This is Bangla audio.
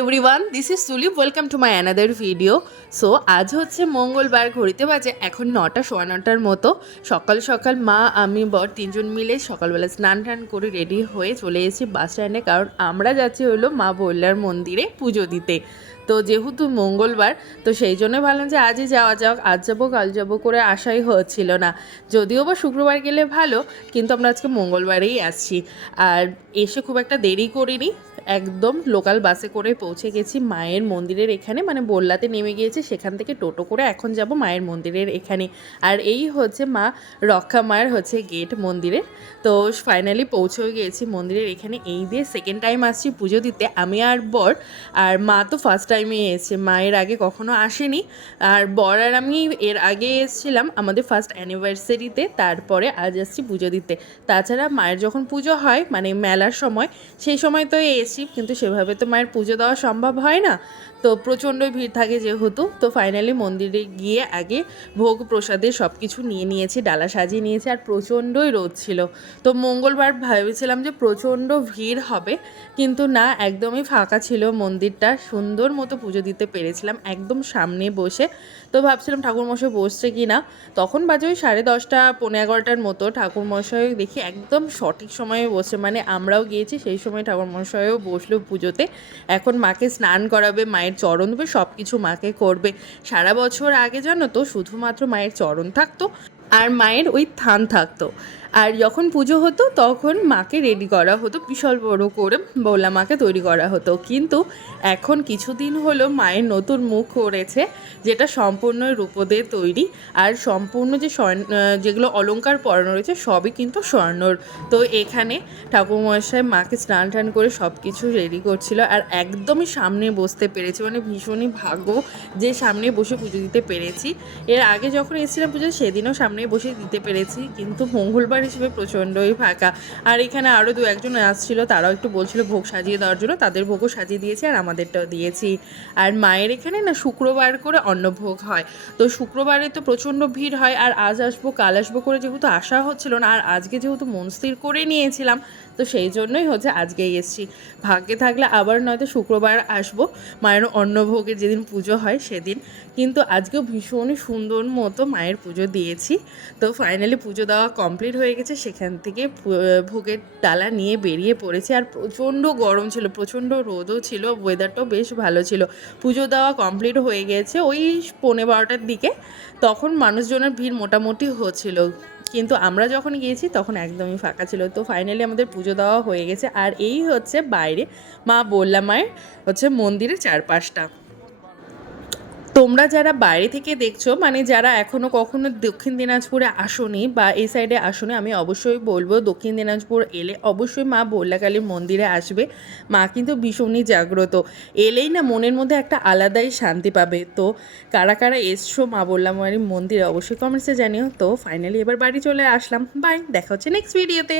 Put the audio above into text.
Everyone, this is সুলি। Welcome to my another video. So আজ হচ্ছে মঙ্গলবার, ঘড়িতে বাজে এখন 9টা, সোয়া 9টার মতো। সকাল সকাল মা, আমি, বর তিনজন মিলে সকালবেলা স্নান টান করে রেডি হয়ে চলে এসেছি বাস স্ট্যান্ডে, কারণ আমরা যাচ্ছি হলো মা বল্লার মন্দিরে পুজো দিতে। তো যেহেতু মঙ্গলবার, তো সেই জন্য ভাবলাম যে আজই যাওয়া যাক, আজ যাবো কাল যাবো করে আশাই হচ্ছিল না। যদিও বা শুক্রবার গেলে ভালো, কিন্তু আমরা আজকে মঙ্গলবারেই আসছি। আর এসে খুব একটা দেরি করিনি, একদম লোকাল বাসে করে পৌঁছে গেছি মায়ের মন্দিরের এখানে, মানে বল্লাতে নেমে গিয়েছি, সেখান থেকে টোটো করে এখন যাব মায়ের মন্দিরের এখানে। আর এই হচ্ছে মা রক্ষা মায়ের হচ্ছে গেট মন্দিরের। তো ফাইনালি পৌঁছেও গিয়েছি মন্দিরের এখানে। এই দিয়ে সেকেন্ড টাইম আসছি পুজো দিতে আমি আর বর। আর মা তো ফার্স্ট টাইমে এসেছে, মায়ের আগে কখনো আসেনি। আর বর আর আমি এর আগে এসেছিলাম আমাদের ফার্স্ট অ্যানিভার্সারিতে, তারপরে আজ আসছি পুজো দিতে। তাছাড়া মায়ের যখন পুজো হয় মানে মেলার সময়, সেই সময় তো এসছি, কিন্তু সেভাবে তো মায়ের পুজো দেওয়া সম্ভব হয় না, তো প্রচণ্ড ভিড় থাকে যেহেতু। তো ফাইনালি মন্দিরে গিয়ে আগে ভোগ প্রসাদে সব কিছু নিয়ে নিয়েছি, ডালা সাজিয়ে নিয়েছি। আর প্রচণ্ডই রোদ ছিল, তো মঙ্গলবার ভেবেছিলাম যে প্রচণ্ড ভিড় হবে, কিন্তু না, একদমই ফাঁকা ছিল মন্দিরটা। সুন্দর মতো পুজো দিতে পেরেছিলাম একদম সামনে বসে। তো ভাবছিলাম ঠাকুরমশাই বসছে কি না, তখন বাজে ওই 10:30 পৌনে 11টার মতো। ঠাকুরমশাই দেখি একদম সঠিক সময়ে বসে, মানে আমরাও গিয়েছি সেই সময় ঠাকুরমশাইও বসলো পুজোতে। এখন মাকে স্নান করাবে, মায়ের চরণ দেবে, সব কিছু মাকে করবে। সারা বছর আগে জানো তো শুধুমাত্র মায়ের চরণ থাকতো আর মায়ের ওই থান থাকতো। আর যখন পুজো হতো তখন মাকে রেডি করা হতো, বিশাল বড় করে বৌলা মাকে তৈরি করা হতো। কিন্তু এখন কিছুদিন হলো মায়ের নতুন মুখ করেছে, যেটা সম্পূর্ণ রূপো দিয়ে তৈরি। আর সম্পূর্ণ যে যেগুলো অলংকার পরানো রয়েছে সবই কিন্তু স্বর্ণর। তো এখানে ঠাকুরমশাই মাকে স্নান টান করে সব কিছু রেডি করছিল, আর একদমই সামনে বসতে পেরেছি, মানে ভীষণই ভাগ্য যে সামনে বসে পুজো দিতে পেরেছি। এর আগে যখন এসেছিলাম পুজো সেদিনও সামনে বসে দিতে পেরেছি, কিন্তু মঙ্গলবার হিসেবে প্রচণ্ডই ফাঁকা। আর এখানে আরও দু একজন আসছিল, তারাও একটু বলছিল ভোগ সাজিয়ে দেওয়ার জন্য, তাদের ভোগও সাজিয়ে দিয়েছি আর আমাদেরটাও দিয়েছি। আর মায়ের এখানে না শুক্রবার করে অন্নভোগ হয়, তো শুক্রবারে তো প্রচণ্ড ভিড় হয়। আর আজ আসবো কাল আসবো করে যেহেতু আসা হচ্ছিল না, আর আজকে যেহেতু মন স্থির করে নিয়েছিলাম, তো সেই জন্যই হচ্ছে আজকেই এসেছি। ভাগ্যে থাকলে আবার নয়তো শুক্রবার আসবো, মায়ের অন্নভোগের যেদিন পুজো হয় সেদিন। কিন্তু আজকেও ভীষণই সুন্দর মতো মায়ের পুজো দিয়েছি। তো ফাইনালি পুজো দেওয়া কমপ্লিট হয়ে গেছে, সেখান থেকে ভোগের ডালা নিয়ে বেরিয়ে পড়েছি। আর প্রচণ্ড গরম ছিল, প্রচণ্ড রোদও ছিল, ওয়েদারটাও বেশ ভালো ছিল। পুজো দেওয়া কমপ্লিট হয়ে গেছে ওই পৌনে 12টার দিকে, তখন মানুষজনের ভিড় মোটামুটি হচ্ছিল, কিন্তু আমরা যখন গিয়েছি তখন একদমই ফাঁকা ছিল। তো ফাইনালি আমাদের পুজো দেওয়া হয়ে গেছে। আর এই হচ্ছে বাইরে মা বল্লা মায়ের হচ্ছে মন্দিরের চারপাশটা। তোমরা যারা বাইরে থেকে দেখছো, মানে যারা এখনও কখনো দক্ষিণ দিনাজপুরে আসোনি বা এই সাইডে আসোনি, আমি অবশ্যই বলবো দক্ষিণ দিনাজপুর এলে অবশ্যই মা বল্লাকালীর মন্দিরে আসবে। মা কিন্তু ভীষণই জাগ্রত, এলেই না মনের মধ্যে একটা আলাদাই শান্তি পাবে। তো কারা কারা এসছো মা বল্লা মায়ের মন্দিরে অবশ্যই কমেন্টসে জানিও। তো ফাইনালি এবার বাড়ি চলে আসলাম, বাই, দেখা হচ্ছে নেক্সট ভিডিওতে।